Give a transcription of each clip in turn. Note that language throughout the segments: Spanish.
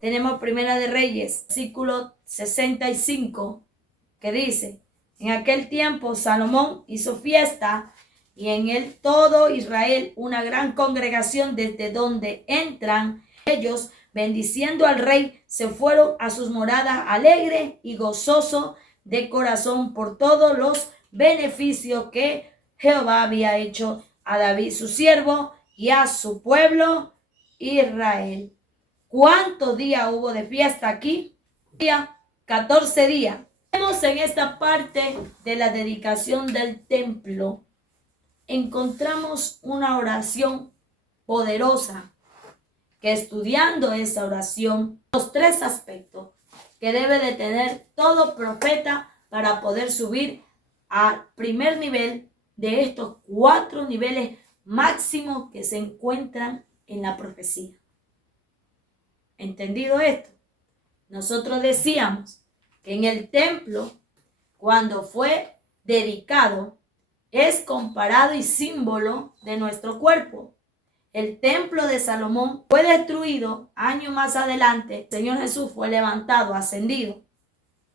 Tenemos Primera de Reyes, versículo 65, que dice: en aquel tiempo Salomón hizo fiesta, y en él todo Israel, una gran congregación, desde donde entran ellos, bendiciendo al rey, se fueron a sus moradas alegre y gozoso de corazón por todos los beneficios que Jehová había hecho a David su siervo y a su pueblo Israel. ¿Cuántos días hubo de fiesta aquí? 14 días. Vemos en esta parte de la dedicación del templo, encontramos una oración poderosa, que estudiando esa oración, los tres aspectos que debe de tener todo profeta para poder subir al primer nivel de estos 4 niveles máximos que se encuentran en la profecía. ¿Entendido esto? Nosotros decíamos que en el templo, cuando fue dedicado, es comparado y símbolo de nuestro cuerpo. El templo de Salomón fue destruido años más adelante. El Señor Jesús fue levantado, ascendido.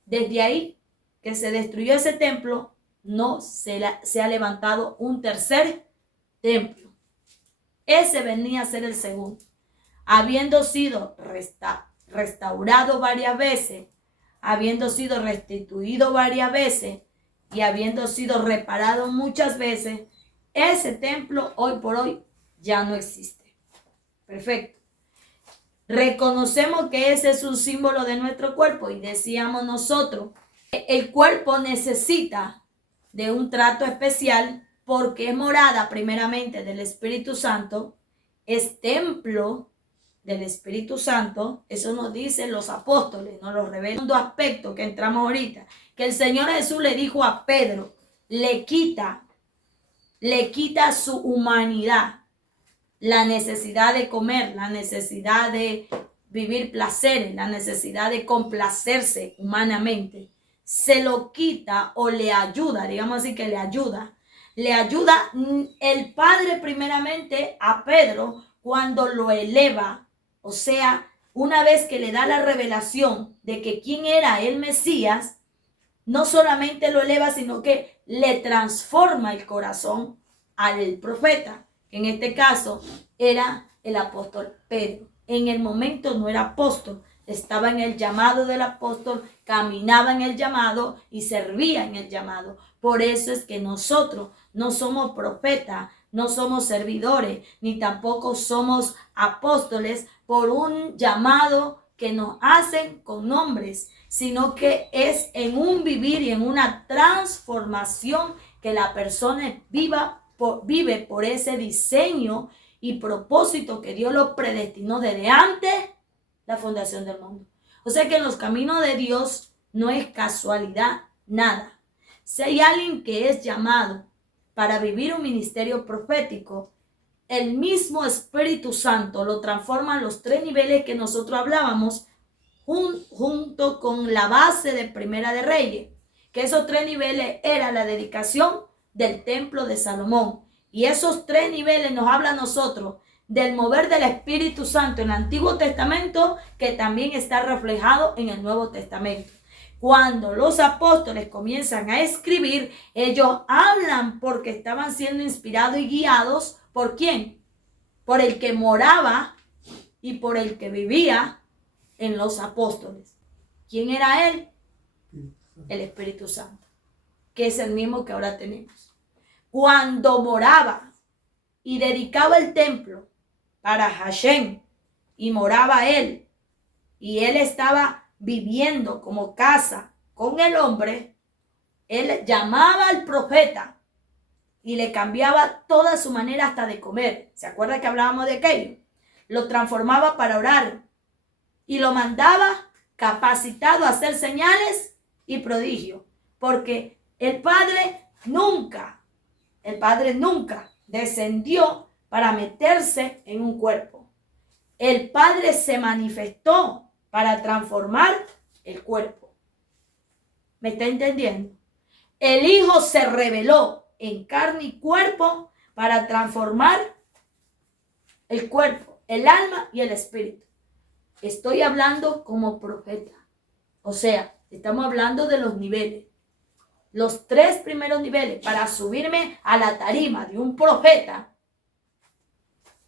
Desde ahí que se destruyó ese templo, no se ha levantado un tercer templo. Ese venía a ser el segundo. Habiendo sido restaurado varias veces, habiendo sido restituido varias veces y habiendo sido reparado muchas veces, ese templo hoy por hoy ya no existe. Perfecto. Reconocemos que ese es un símbolo de nuestro cuerpo y decíamos nosotros, el cuerpo necesita de un trato especial porque es morada primeramente del Espíritu Santo, es templo del Espíritu Santo. Eso nos dicen los apóstoles, nos lo revelan. Dos aspectos que entramos ahorita, que el Señor Jesús le dijo a Pedro, le quita su humanidad, la necesidad de comer, la necesidad de vivir placeres, la necesidad de complacerse humanamente. Se lo quita o le ayuda, digamos así que le ayuda el Padre primeramente a Pedro cuando lo eleva. O sea, una vez que le da la revelación de que quién era el Mesías, no solamente lo eleva, sino que le transforma el corazón al profeta. En este caso era el apóstol Pedro. En el momento no era apóstol, estaba en el llamado del apóstol, caminaba en el llamado y servía en el llamado. Por eso es que nosotros no somos profetas, no somos servidores, ni tampoco somos apóstoles por un llamado que nos hacen con nombres, sino que es en un vivir y en una transformación que la persona vive por ese diseño y propósito que Dios lo predestinó desde antes la fundación del mundo. O sea que en los caminos de Dios no es casualidad nada. Si hay alguien que es llamado para vivir un ministerio profético, el mismo Espíritu Santo lo transforma en los 3 niveles que nosotros hablábamos junto con la base de Primera de Reyes, que esos 3 niveles era la dedicación del templo de Salomón. Y esos 3 niveles nos habla a nosotros del mover del Espíritu Santo en el Antiguo Testamento, que también está reflejado en el Nuevo Testamento. Cuando los apóstoles comienzan a escribir, ellos hablan porque estaban siendo inspirados y guiados ¿por quién? Por el que moraba y por el que vivía en los apóstoles. ¿Quién era él? El Espíritu Santo, que es el mismo que ahora tenemos. Cuando moraba y dedicaba el templo para Hashem y moraba él, y él estaba viviendo como casa con el hombre, él llamaba al profeta y le cambiaba toda su manera hasta de comer. ¿Se acuerda que hablábamos de aquello? Lo transformaba para orar y lo mandaba capacitado a hacer señales y prodigios, porque el Padre nunca descendió para meterse en un cuerpo. El Padre se manifestó para transformar el cuerpo. ¿Me está entendiendo? El Hijo se reveló en carne y cuerpo para transformar el cuerpo, el alma y el espíritu. Estoy hablando como profeta. O sea, estamos hablando de los niveles. Los 3 primeros niveles para subirme a la tarima de un profeta.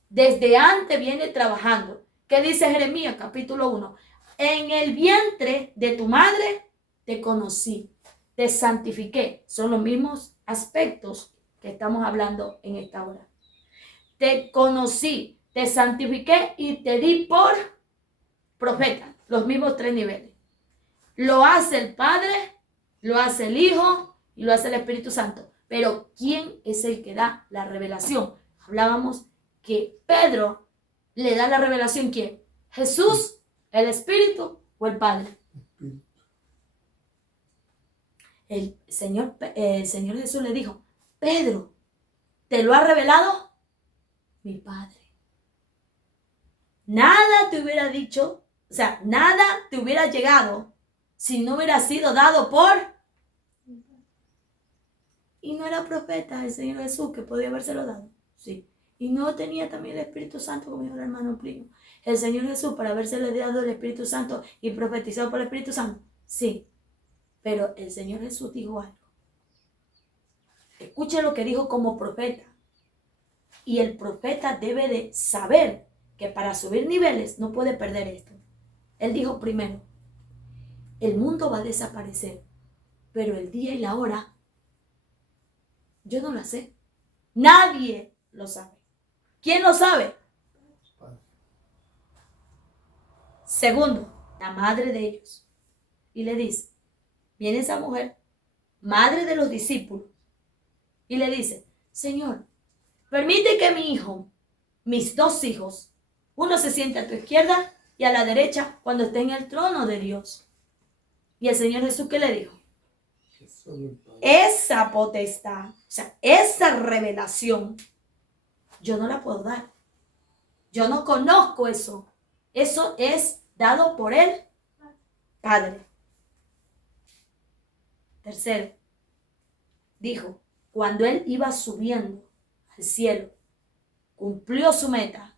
Desde antes viene trabajando. ¿Qué dice Jeremías capítulo 1? En el vientre de tu madre te conocí, te santifiqué. Son los mismos aspectos que estamos hablando en esta hora. Te conocí, te santifiqué y te di por profeta. Los mismos 3 niveles. Lo hace el Padre, lo hace el Hijo y lo hace el Espíritu Santo. Pero ¿quién es el que da la revelación? Hablábamos que Pedro le da la revelación. ¿Quién? Jesús, el Espíritu o el Padre. El Señor Jesús le dijo: Pedro, ¿te lo ha revelado mi Padre? Nada te hubiera dicho, o sea, nada te hubiera llegado si no hubiera sido dado por... Y no era profeta el Señor Jesús, que podía habérselo dado. Sí. Y no tenía también el Espíritu Santo, como dijo el hermano primo. El Señor Jesús, para habérsele dado el Espíritu Santo y profetizado por el Espíritu Santo. Sí. Pero el Señor Jesús dijo algo. Escuche lo que dijo como profeta. Y el profeta debe de saber que para subir niveles no puede perder esto. Él dijo primero: el mundo va a desaparecer, pero el día y la hora yo no lo sé. Nadie lo sabe. ¿Quién lo sabe? Segundo, la madre de ellos. Y le dice, viene esa mujer, madre de los discípulos, y le dice: Señor, permite que mi hijo, mis 2 hijos, uno se siente a tu izquierda y a la derecha cuando esté en el trono de Dios. Y el Señor Jesús, ¿qué le dijo? Esa potestad, o sea, esa revelación, yo no la puedo dar. Yo no conozco eso. Eso es dado por el Padre. Tercero, dijo, cuando él iba subiendo al cielo, cumplió su meta,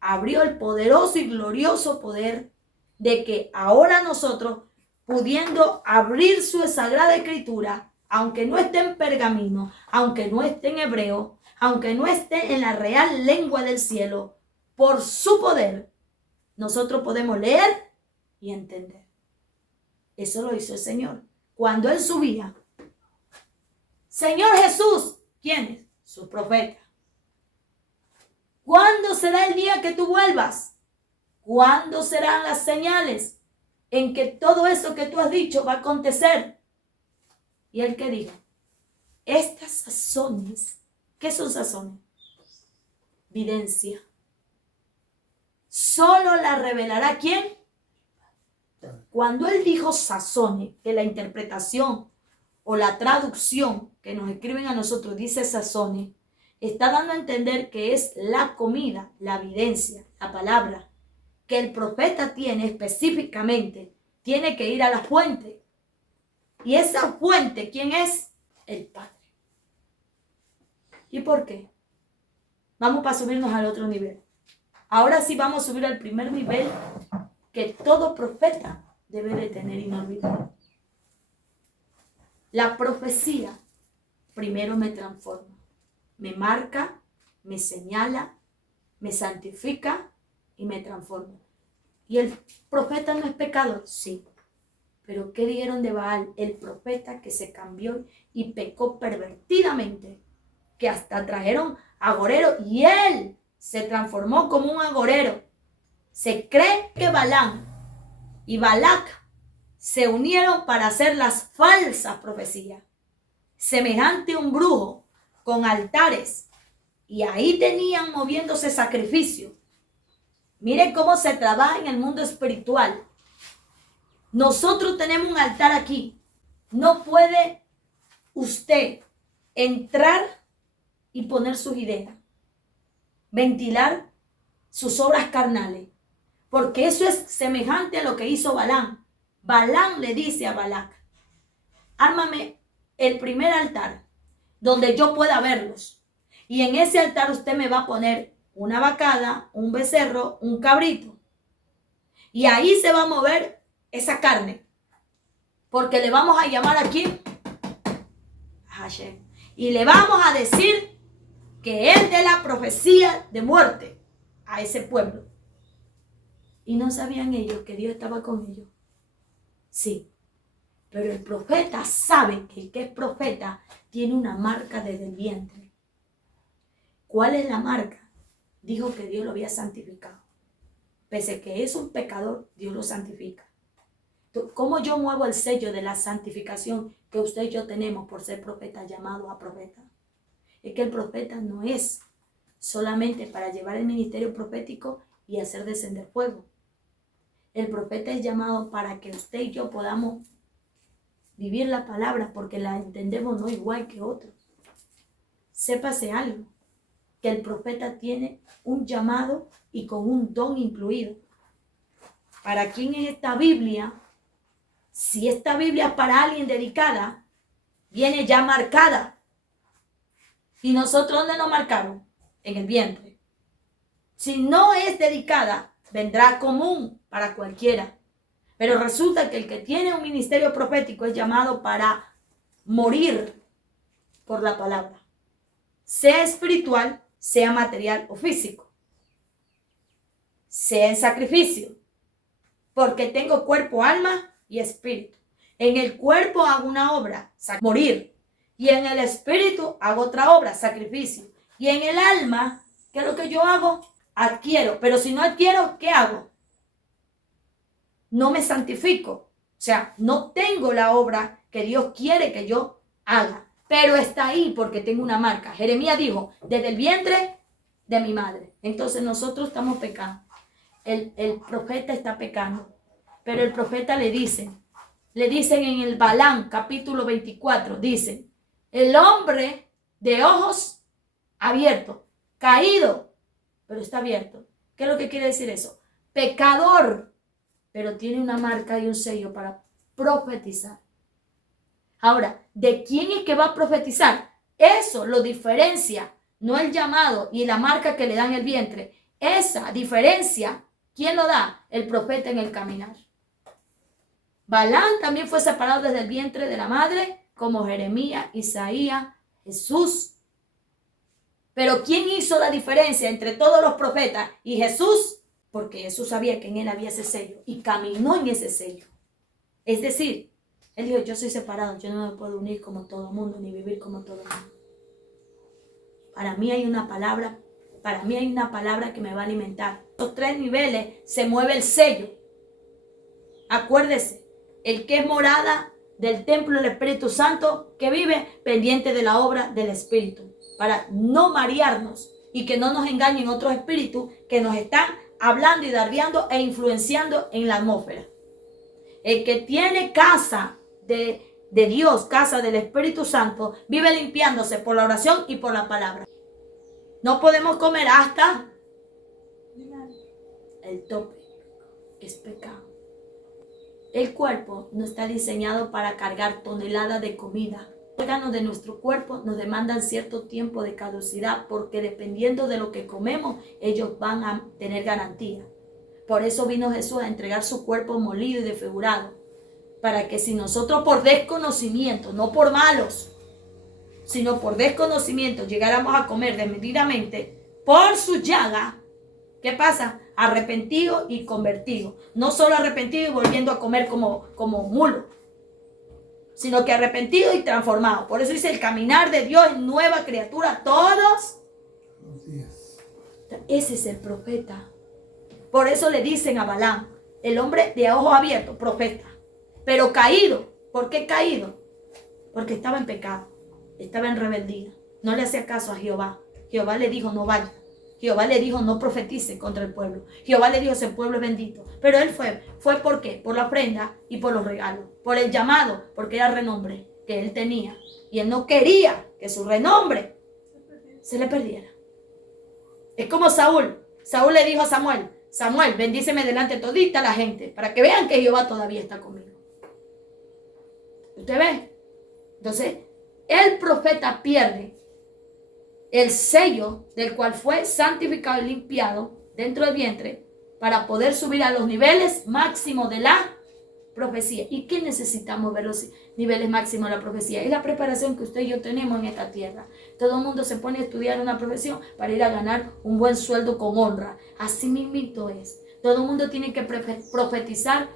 abrió el poderoso y glorioso poder de que ahora nosotros, pudiendo abrir su sagrada escritura, aunque no esté en pergamino, aunque no esté en hebreo, aunque no esté en la real lengua del cielo, por su poder, nosotros podemos leer y entender. Eso lo hizo el Señor. Cuando él subía, Señor Jesús, ¿quién es? Su profeta. ¿Cuándo será el día que tú vuelvas? ¿Cuándo serán las señales en que todo eso que tú has dicho va a acontecer? Y él que dijo, estas sazones, ¿qué son sazones? Videncia. Solo la revelará ¿quién? Cuando él dijo sazones, que la interpretación o la traducción que nos escriben a nosotros dice sazones, está dando a entender que es la comida, la evidencia, la palabra que el profeta tiene específicamente, tiene que ir a la fuente. Y esa fuente, ¿quién es? El Padre. ¿Y por qué? Vamos para subirnos al otro nivel. Ahora sí vamos a subir al primer nivel que todo profeta debe de tener inolvidable. La profecía primero me transforma, me marca, me señala, me santifica y me transforma. ¿Y el profeta no es pecador? Sí. Pero ¿qué dijeron de Baal? El profeta que se cambió y pecó pervertidamente, que hasta trajeron agorero y él se transformó como un agorero. Se cree que Balaam y Balac se unieron para hacer las falsas profecías, semejante a un brujo con altares, y ahí tenían moviéndose sacrificios. Miren cómo se trabaja en el mundo espiritual. Nosotros tenemos un altar aquí. No puede usted entrar y poner sus ideas, ventilar sus obras carnales, porque eso es semejante a lo que hizo Balaam. Balaam le dice a Balac, ármame el primer altar donde yo pueda verlos, y en ese altar usted me va a poner una vacada, un becerro, un cabrito, Y ahí se va a mover esa carne. Porque le vamos a llamar a quién? A Hashem. Y le vamos a decir que él dé la profecía de muerte a ese pueblo. Y no sabían ellos que Dios estaba con ellos. Sí. Pero el profeta sabe que el que es profeta tiene una marca desde el vientre. ¿Cuál es la marca? Dijo que Dios lo había santificado. Pese a que es un pecador, Dios lo santifica. Entonces, ¿cómo yo muevo el sello de la santificación que usted y yo tenemos por ser profeta, llamados a profeta? Es que el profeta no es solamente para llevar el ministerio profético y hacer descender fuego. El profeta es llamado para que usted y yo podamos vivir la palabra porque la entendemos no igual que otros. Sépase algo, que el profeta tiene un llamado y con un don incluido. ¿Para quién es esta Biblia? Si esta Biblia es para alguien dedicada, viene ya marcada. ¿Y nosotros dónde nos marcaron? En el vientre. Si no es dedicada, vendrá común para cualquiera. Pero resulta que el que tiene un ministerio profético es llamado para morir por la palabra. Sea espiritual, sea material o físico. Sea en sacrificio. Porque tengo cuerpo, alma y espíritu. En el cuerpo hago una obra, morir. Y en el espíritu hago otra obra, sacrificio. Y en el alma, ¿qué es lo que yo hago? Adquiero. Pero si no adquiero, ¿qué hago? No me santifico. O sea, no tengo la obra que Dios quiere que yo haga. Pero está ahí porque tengo una marca. Jeremías dijo, desde el vientre de mi madre. Entonces nosotros estamos pecando. El profeta está pecando. Pero el profeta le dicen en el Balán, capítulo 24, dicen, el hombre de ojos abiertos, caído, pero está abierto. ¿Qué es lo que quiere decir eso? Pecador, pero tiene una marca y un sello para profetizar. Ahora, ¿de quién es que va a profetizar? Eso lo diferencia, no el llamado y la marca que le dan el vientre. Esa diferencia, ¿quién lo da? El profeta en el caminar. Balán también fue separado desde el vientre de la madre, como Jeremías, Isaías, Jesús. Pero ¿quién hizo la diferencia entre todos los profetas y Jesús? Porque Jesús sabía que en él había ese sello y caminó en ese sello. Es decir, él dijo, yo soy separado, yo no me puedo unir como todo el mundo, ni vivir como todo el mundo. Para mí hay una palabra que me va a alimentar. Los 3 niveles se mueve el sello. Acuérdese, el que es morada del templo del Espíritu Santo, que vive pendiente de la obra del Espíritu, para no marearnos y que no nos engañen otros espíritus que nos están hablando y dardeando e influenciando en la atmósfera. El que tiene casa de Dios, casa del Espíritu Santo, vive limpiándose por la oración y por la palabra. No podemos comer hasta el tope, es pecado. El cuerpo no está diseñado para cargar toneladas de comida. Los órganos de nuestro cuerpo nos demandan cierto tiempo de caducidad porque dependiendo de lo que comemos, ellos van a tener garantía. Por eso vino Jesús a entregar su cuerpo molido y desfigurado. Para que si nosotros por desconocimiento, no por malos, sino por desconocimiento llegáramos a comer desmedidamente, por su llaga, ¿qué pasa? Arrepentido y convertido. No solo arrepentido y volviendo a comer como mulo, sino que arrepentido y transformado. Por eso dice el caminar de Dios en nueva criatura todos los días. Ese es el profeta. Por eso le dicen a Balaam, el hombre de ojos abiertos, profeta. Pero caído. ¿Por qué caído? Porque estaba en pecado. Estaba en rebeldía. No le hacía caso a Jehová. Jehová le dijo, no vaya. Jehová le dijo, no profetice contra el pueblo. Jehová le dijo, ese pueblo es bendito. Pero él fue ¿por qué? Por la ofrenda y por los regalos. Por el llamado, porque era renombre que él tenía. Y él no quería que su renombre se le perdiera. Es como Saúl. Saúl le dijo a Samuel, Samuel, bendíceme delante de todita la gente, para que vean que Jehová todavía está conmigo. ¿Usted ve? Entonces, el profeta pierde el sello del cual fue santificado y limpiado dentro del vientre para poder subir a los niveles máximos de la profecía. ¿Y qué necesitamos ver los niveles máximos de la profecía? Es la preparación que usted y yo tenemos en esta tierra. Todo el mundo se pone a estudiar una profesión para ir a ganar un buen sueldo con honra. Así mismito es. Todo el mundo tiene que profetiza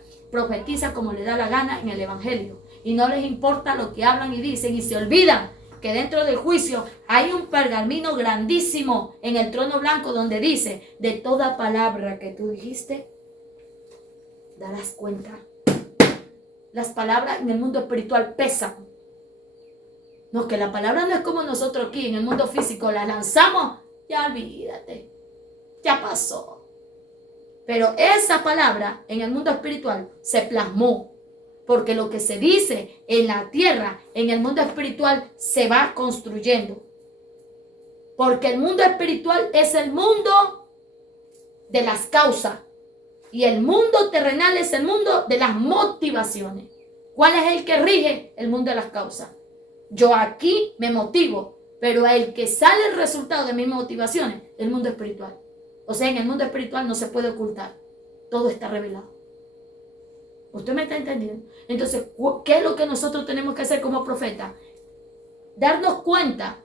como le da la gana en el evangelio. Y no les importa lo que hablan y dicen y se olvidan que dentro del juicio hay un pergamino grandísimo en el trono blanco donde dice: de toda palabra que tú dijiste, darás cuenta. Las palabras en el mundo espiritual pesan. No, que la palabra no es como nosotros aquí en el mundo físico, la lanzamos, ya olvídate, ya pasó. Pero esa palabra en el mundo espiritual se plasmó, porque lo que se dice en la tierra, en el mundo espiritual, se va construyendo. Porque el mundo espiritual es el mundo de las causas. Y el mundo terrenal es el mundo de las motivaciones. ¿Cuál es el que rige? El mundo de las causas. Yo aquí me motivo, pero el que sale el resultado de mis motivaciones, el mundo espiritual. O sea, en el mundo espiritual no se puede ocultar. Todo está revelado. ¿Usted me está entendiendo? Entonces, ¿qué es lo que nosotros tenemos que hacer como profetas? Darnos cuenta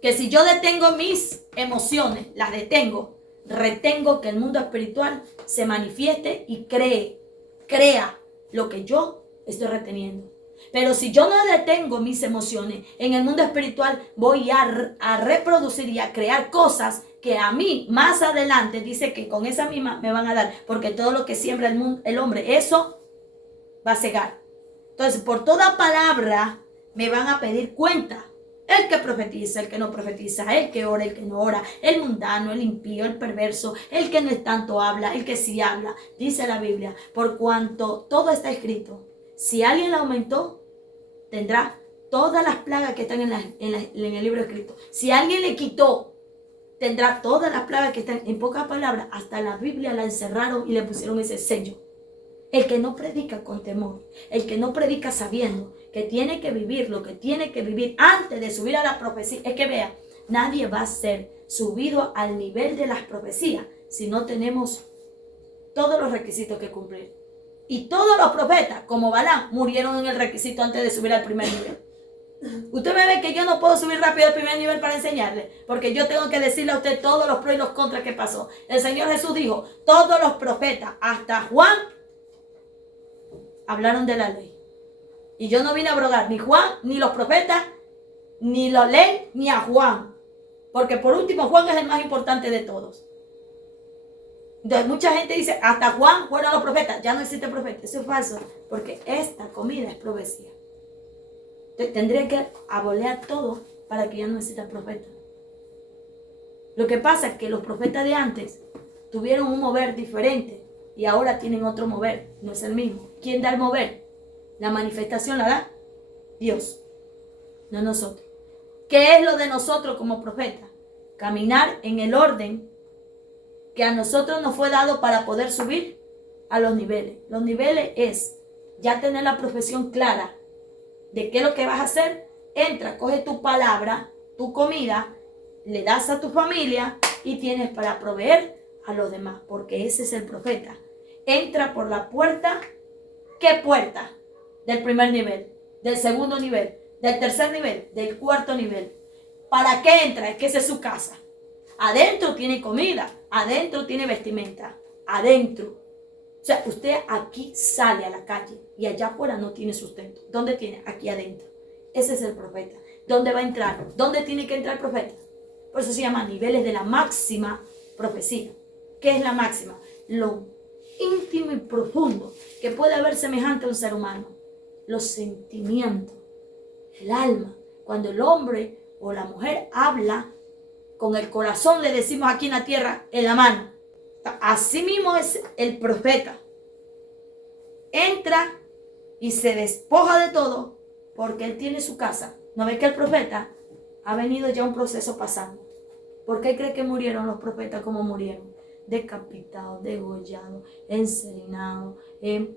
que si yo detengo mis emociones, las detengo, retengo que el mundo espiritual se manifieste y crea lo que yo estoy reteniendo. Pero si yo no detengo mis emociones, en el mundo espiritual voy a reproducir y a crear cosas que a mí más adelante dice que con esa misma me van a dar, porque todo lo que siembra el hombre, eso va a cegar. Entonces, por toda palabra me van a pedir cuenta. El que profetiza, el que no profetiza, el que ora, el que no ora, el mundano, el impío, el perverso, el que no es tanto habla, el que sí habla. Dice la Biblia, por cuanto todo está escrito, si alguien la aumentó, tendrá todas las plagas que están en el libro escrito. Si alguien le quitó, tendrá todas las plagas que están. En pocas palabras, hasta la Biblia la encerraron y le pusieron ese sello. El que no predica con temor, el que no predica sabiendo que tiene que vivir lo que tiene que vivir antes de subir a la profecía. Es que vea, nadie va a ser subido al nivel de las profecías si no tenemos todos los requisitos que cumplir. Y todos los profetas, como Balaam, murieron en el requisito antes de subir al primer nivel. Usted me ve que yo no puedo subir rápido al primer nivel para enseñarle, porque yo tengo que decirle a usted todos los pros y los contras que pasó. El Señor Jesús dijo, todos los profetas, hasta Juan, hablaron de la ley. Y yo no vine a abrogar ni Juan, ni los profetas, ni la ley, ni a Juan. Porque por último, Juan es el más importante de todos. Entonces mucha gente dice, hasta Juan fueron los profetas. Ya no existe profeta. Eso es falso, porque esta comida es profecía. Entonces tendría que abolear todo para que ya no exista profeta. Lo que pasa es que los profetas de antes tuvieron un mover diferente y ahora tienen otro mover. No es el mismo. ¿Quién da el mover? La manifestación la da Dios, no nosotros. ¿Qué es lo de nosotros como profetas? Caminar en el orden que a nosotros nos fue dado para poder subir a los niveles. Los niveles es ya tener la profesión clara de qué es lo que vas a hacer. Entra, coge tu palabra, tu comida, le das a tu familia y tienes para proveer a los demás, porque ese es el profeta. Entra por la puerta. ¿Qué puerta? Del primer nivel, del segundo nivel, del tercer nivel, del cuarto nivel. ¿Para qué entra? Es que esa es su casa. Adentro tiene comida, adentro tiene vestimenta, adentro. O sea, usted aquí sale a la calle y allá afuera no tiene sustento. ¿Dónde tiene? Aquí adentro. Ese es el profeta. ¿Dónde va a entrar? ¿Dónde tiene que entrar el profeta? Por eso se llama niveles de la máxima profecía. ¿Qué es la máxima? Lo íntimo y profundo que puede haber semejante a un ser humano. Los sentimientos, el alma. Cuando el hombre o la mujer habla con el corazón, le decimos aquí en la tierra, en la mano. Así mismo es el profeta. Entra y se despoja de todo porque él tiene su casa. ¿No ve que el profeta ha venido ya un proceso pasando? ¿Por qué cree que murieron los profetas como murieron? Decapitados, degollados, encerinados,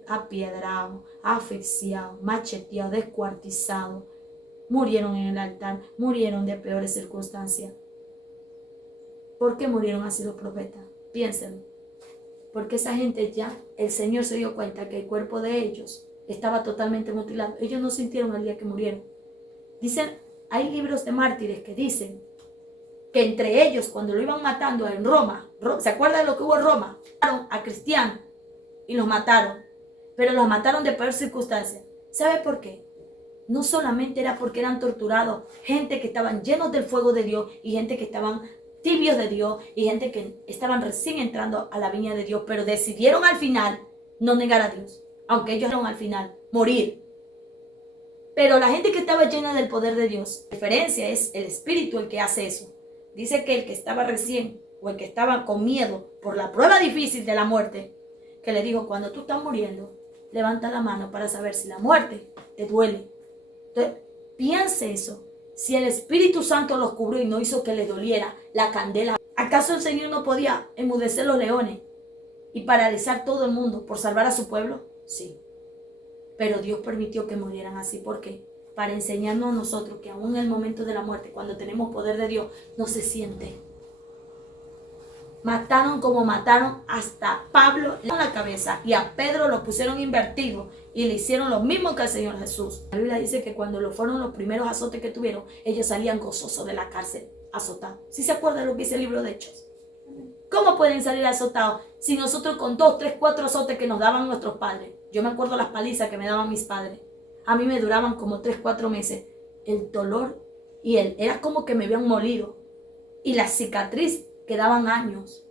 apiedrados, asfixiados, macheteados, descuartizados. Murieron en el altar, murieron de peores circunstancias. ¿Por qué murieron así los profetas? Piénsenlo. Porque esa gente ya, el Señor se dio cuenta que el cuerpo de ellos estaba totalmente mutilado. Ellos no sintieron el día que murieron. Dicen, hay libros de mártires que dicen que entre ellos, cuando lo iban matando en Roma, ¿se acuerdan de lo que hubo en Roma? Mataron a cristianos y los mataron, pero los mataron de peor circunstancia. ¿Sabe por qué? No solamente era porque eran torturados, gente que estaban llenos del fuego de Dios y gente que estaban tibios de Dios y gente que estaban recién entrando a la viña de Dios, pero decidieron al final no negar a Dios, aunque ellos al final morir. Pero la gente que estaba llena del poder de Dios, la diferencia es el espíritu el que hace eso. Dice que el que estaba recién o el que estaba con miedo por la prueba difícil de la muerte, que le dijo, cuando tú estás muriendo, levanta la mano para saber si la muerte te duele. Entonces, piense eso. Si el Espíritu Santo los cubrió y no hizo que les doliera la candela, ¿acaso el Señor no podía enmudecer los leones y paralizar todo el mundo por salvar a su pueblo? Sí. Pero Dios permitió que murieran así. ¿Por qué? Para enseñarnos a nosotros que aún en el momento de la muerte, cuando tenemos poder de Dios, no se siente. Mataron como mataron hasta Pablo en la cabeza y a Pedro lo pusieron invertido y le hicieron lo mismo que al Señor Jesús. La Biblia dice que cuando lo fueron los primeros azotes que tuvieron, ellos salían gozosos de la cárcel, azotados. ¿Sí se acuerdan de lo que dice el libro de Hechos? ¿Cómo pueden salir azotados si nosotros con 2, 3, 4 azotes que nos daban nuestros padres? Yo me acuerdo las palizas que me daban mis padres. A mí me duraban como 3, 4 meses. El dolor y era como que me habían molido. Y la cicatriz quedaban años.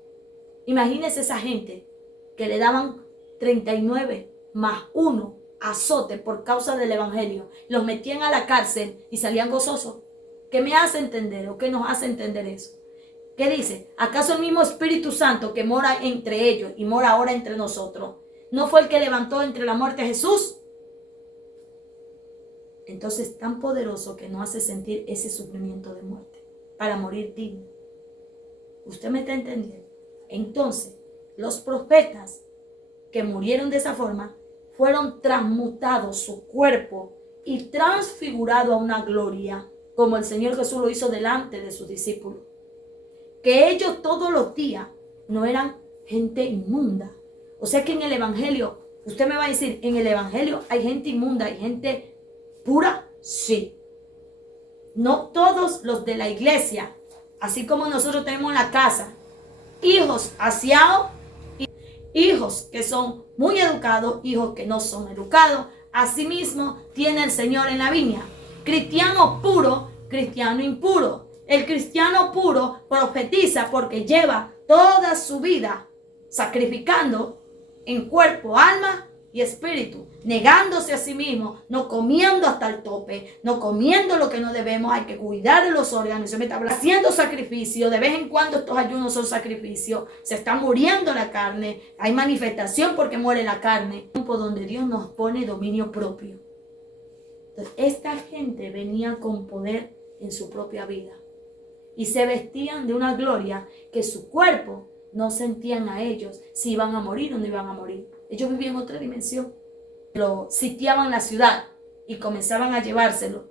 Imagínense esa gente que le daban 39 más 1 azote por causa del evangelio. Los metían a la cárcel y salían gozosos. ¿Qué me hace entender o qué nos hace entender eso? ¿Qué dice? ¿Acaso el mismo Espíritu Santo que mora entre ellos y mora ahora entre nosotros, no fue el que levantó entre la muerte a Jesús? Entonces, tan poderoso que nos hace sentir ese sufrimiento de muerte para morir digno. ¿Usted me está entendiendo? Entonces, los profetas que murieron de esa forma fueron transmutados su cuerpo y transfigurado a una gloria, como el Señor Jesús lo hizo delante de sus discípulos. Que ellos todos los días no eran gente inmunda. O sea que en el evangelio, usted me va a decir, en el evangelio hay gente inmunda, hay gente pura, sí. No todos los de la iglesia, así como nosotros tenemos en la casa, hijos aseados, hijos que son muy educados, hijos que no son educados. Asimismo, tiene el Señor en la viña. Cristiano puro, cristiano impuro. El cristiano puro profetiza porque lleva toda su vida sacrificando en cuerpo, alma y espíritu, negándose a sí mismo, no comiendo hasta el tope, no comiendo lo que no debemos. Hay que cuidar de los órganos, se me está haciendo sacrificio. De vez en cuando estos ayunos son sacrificios, se está muriendo la carne, hay manifestación porque muere la carne. Tiempo donde Dios nos pone dominio propio. Entonces, esta gente venía con poder en su propia vida y se vestían de una gloria que su cuerpo no sentían a ellos si iban a morir o no iban a morir. Ellos vivían en otra dimensión. Lo sitiaban la ciudad y comenzaban a llevárselo.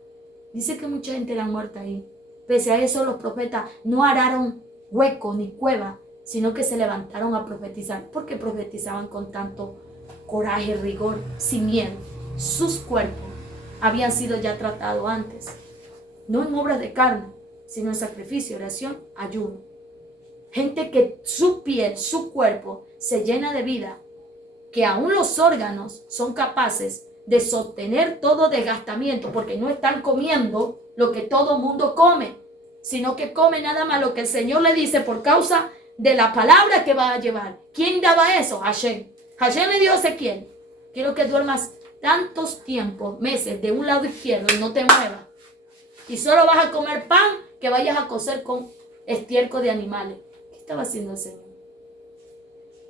Dice que mucha gente era muerta ahí. Pese a eso, los profetas no araron hueco ni cueva, sino que se levantaron a profetizar. Porque profetizaban con tanto coraje, rigor, sin miedo. Sus cuerpos habían sido ya tratados antes, no en obras de carne, sino en sacrificio, oración, ayuno. Gente que su piel, su cuerpo se llena de vida, que aún los órganos son capaces de sostener todo desgastamiento, porque no están comiendo lo que todo mundo come, sino que come nada más lo que el Señor le dice por causa de la palabra que va a llevar. ¿Quién daba eso? Hashem. Hashem le dio a Ezequiel: quiero que duermas tantos tiempos, meses, de un lado izquierdo y no te muevas. Y solo vas a comer pan que vayas a cocer con estiércol de animales. ¿Qué estaba haciendo el Señor?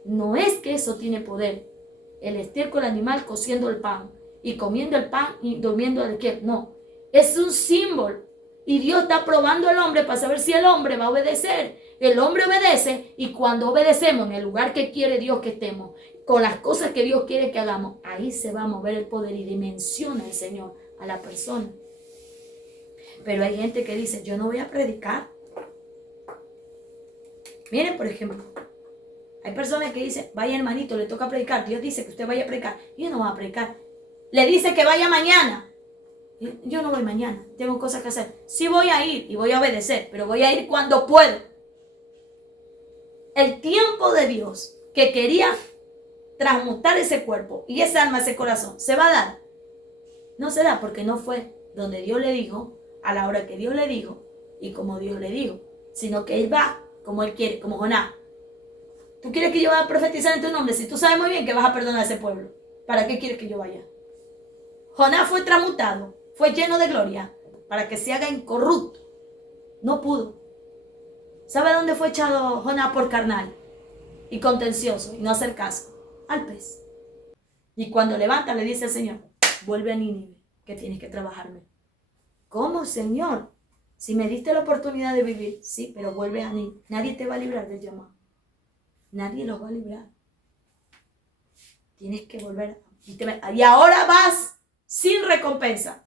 No es que eso tiene poder. El estiércol animal cociendo el pan y comiendo el pan y durmiendo el que no. Es un símbolo. Y Dios está probando al hombre para saber si el hombre va a obedecer. El hombre obedece, y cuando obedecemos en el lugar que quiere Dios que estemos, con las cosas que Dios quiere que hagamos, ahí se va a mover el poder y dimensiona el Señor a la persona. Pero hay gente que dice: yo no voy a predicar. Miren, por ejemplo, Hay personas que dicen, vaya hermanito, le toca predicar. Dios dice que usted vaya a predicar. Y yo no voy a predicar. Le dice que vaya mañana. Yo no voy mañana, tengo cosas que hacer. Sí voy a ir y voy a obedecer, pero voy a ir cuando puedo. El tiempo de Dios que quería transmutar ese cuerpo y esa alma, ese corazón, ¿se va a dar? No se da porque no fue donde Dios le dijo, a la hora que Dios le dijo y como Dios le dijo, sino que Él va como Él quiere, como Jonás. ¿Tú quieres que yo vaya a profetizar en tu nombre? Si tú sabes muy bien que vas a perdonar a ese pueblo, ¿para qué quieres que yo vaya? Jonás fue transmutado, fue lleno de gloria para que se haga incorrupto. No pudo. ¿Sabe dónde fue echado Jonás por carnal y contencioso y no hacer caso? Al pez. Y cuando levanta le dice al Señor, vuelve a Nínive, que tienes que trabajarme. ¿Cómo, Señor? Si me diste la oportunidad de vivir, sí, pero vuelve a Nínive. Nadie te va a librar del llamado. Nadie los va a librar. Tienes que volver. Y ahora vas sin recompensa.